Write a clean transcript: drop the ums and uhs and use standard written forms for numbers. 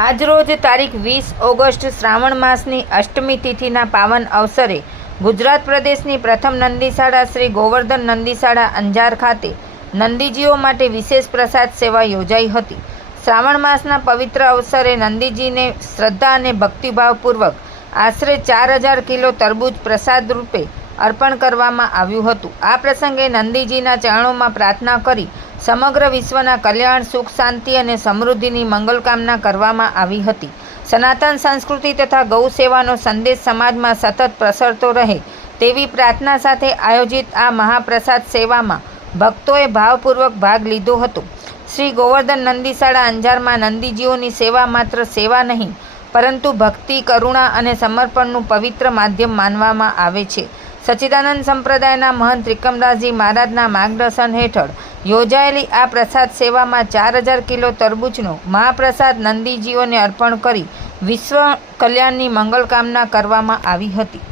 આજરોજ તારીખ 20 ઓગસ્ટ શ્રાવણ માસની અષ્ટમી તિથિના પાવન અવસરે ગુજરાત પ્રદેશની પ્રથમ નંદીશાળા શ્રી ગોવર્ધન નંદીશાળા અંજાર ખાતે નંદીજીઓ માટે વિશેષ પ્રસાદ સેવા યોજાઈ હતી। શ્રાવણ માસના પવિત્ર અવસરે નંદીજીને શ્રદ્ધા અને ભક્તિભાવપૂર્વક આશરે 4000 કિલો તરબૂચ પ્રસાદ રૂપે અર્પણ કરવામાં આવ્યું હતું। આ પ્રસંગે નંદીજીના ચરણોમાં પ્રાર્થના કરી સમગ્ર વિશ્વના કલ્યાણ, સુખ, શાંતિ અને સમૃદ્ધિની મંગલકામના કરવામાં આવી હતી। સનાતન સંસ્કૃતિ તથા ગૌ સેવાનો સંદેશ સમાજમાં સતત પ્રસરતો રહે તેવી પ્રાર્થના સાથે આયોજિત આ મહાપ્રસાદ સેવામાં ભક્તોએ ભાવપૂર્વક ભાગ લીધો હતો। શ્રી ગોવર્ધન નંદીશાળા અંજારમાં નંદીજીઓની સેવા માત્ર સેવા નહીં પરંતુ ભક્તિ, કરુણા અને સમર્પણનું પવિત્ર માધ્યમ માનવામાં આવે છે। સચ્ચિદાનંદ સંપ્રદાયના મહંત ત્રિકમદાસજી મહારાજના માર્ગદર્શન હેઠળ યોજાયેલી આ પ્રસાદ સેવામાં 4000 કિલો તરબૂચનો મહાપ્રસાદ નંદીજીઓને અર્પણ કરી વિશ્વ કલ્યાણની મંગલકામના કરવામાં આવી હતી।